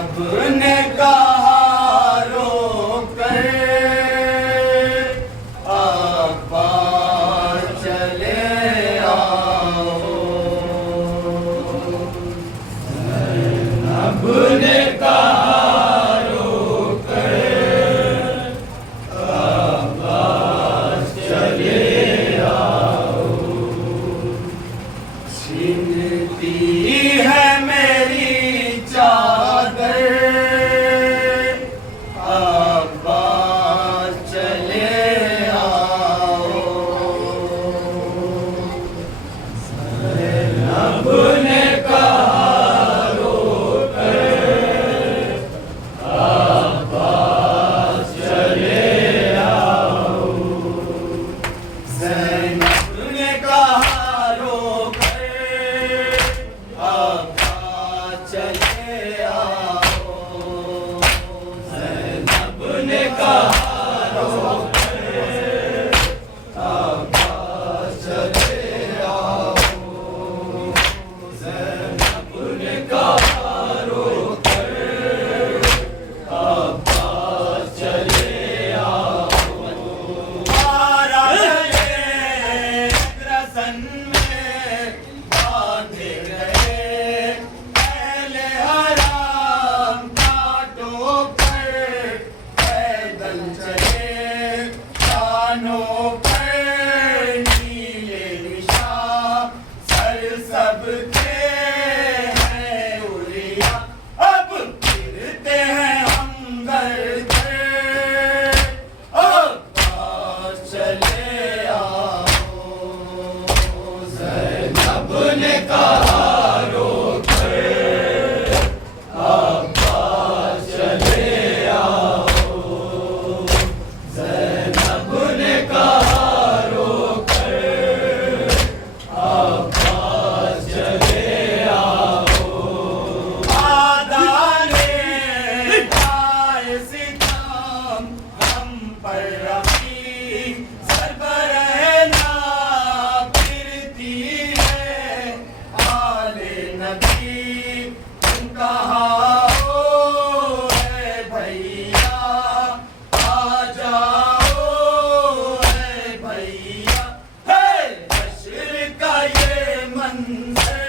ने कहा रोकर अब्बास चले आओ। ज़ैनब ने कहा रोकर अब्बास चले आओ। छीनती है मेरी चादर अब्बास चले आओ। ज़ैनब ने कहा रोकर अब्बास चले आओ। ज़ैनब ने कहा रोकर अब्बास चले आओ। ज़ैनब ने कहा रोकर अब्बास चले आओ। ज़ैनब ने कहा रोकर अब्बास चले आओ। मारा गए रसन में बांधे गए पहले हराम कांटों पर पैदल चले कानों पर नीले निशान सर सबके हैं उड़िया। अब फिरते हैं हम घर घर अब्बास चले आओ। ज़ैनब ने कहा रोकर अब्बास चले आओ। ज़ैनब ने कहा रोकर अब्बास चले आओ। आदाने खाए सितम हम पर रफ़ी सरबराह ना फिरती है आले नबी। तुम कहाँ हो ऐ भैया आ जाओ ऐ भैया। है हश्र का ये मंज़र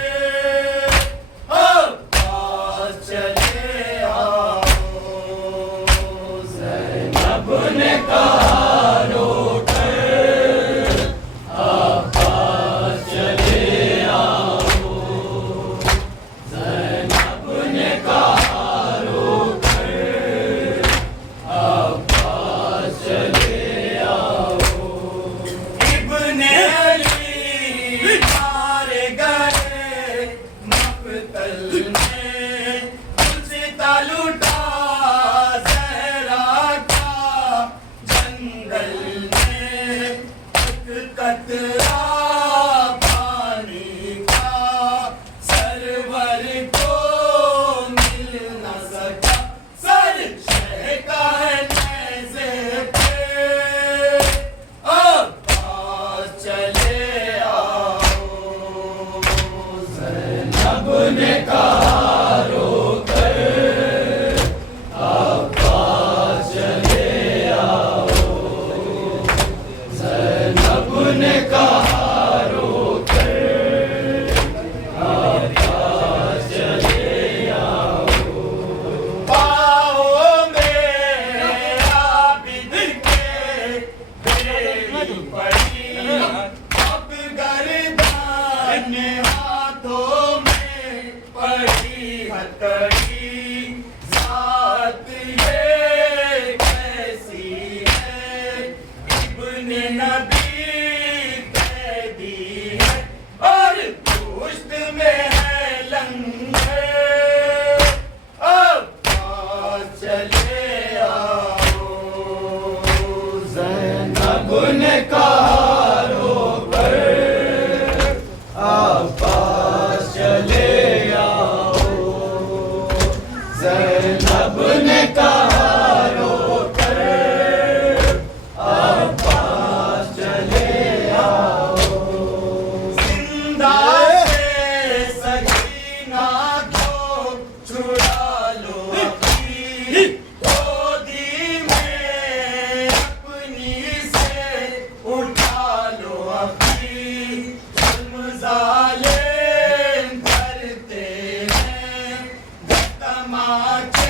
अब्बास चले आओ। ज़ैनब ने कहा रोकर अब्बास चले आओ। ज़ैनब ने कहा रोकर अब्बास चले आओ। इब्ने अली मारे गए मक़तल में उलसिता लूटा ज़हरा का जंगल में। एक कतरा पानी का सरवर को मिल न सका। सर शहका है नेज़े पे अब्बास चले आओ। ज़ैनब ने कहा रोकर अब्बास चले आओ। ज़ैनब ने कहा रोकर अब्बास चले आओ। पाओ में आबिद के बेड़ी पड़ी अब गर्दन हाथों में पड़ी हथकड़ी। ज़ात ये कैसी है इब्ने नबी कैदी है और गोश्त में है लंगर अब्बास चले आओ। ज़ैनब ने कहा रोकर अब्बास चले आओ। ज़ैनब ने कहा रोकर अब्बास चले आओ। जिंदा से सकीना को छुड़ा लो माँ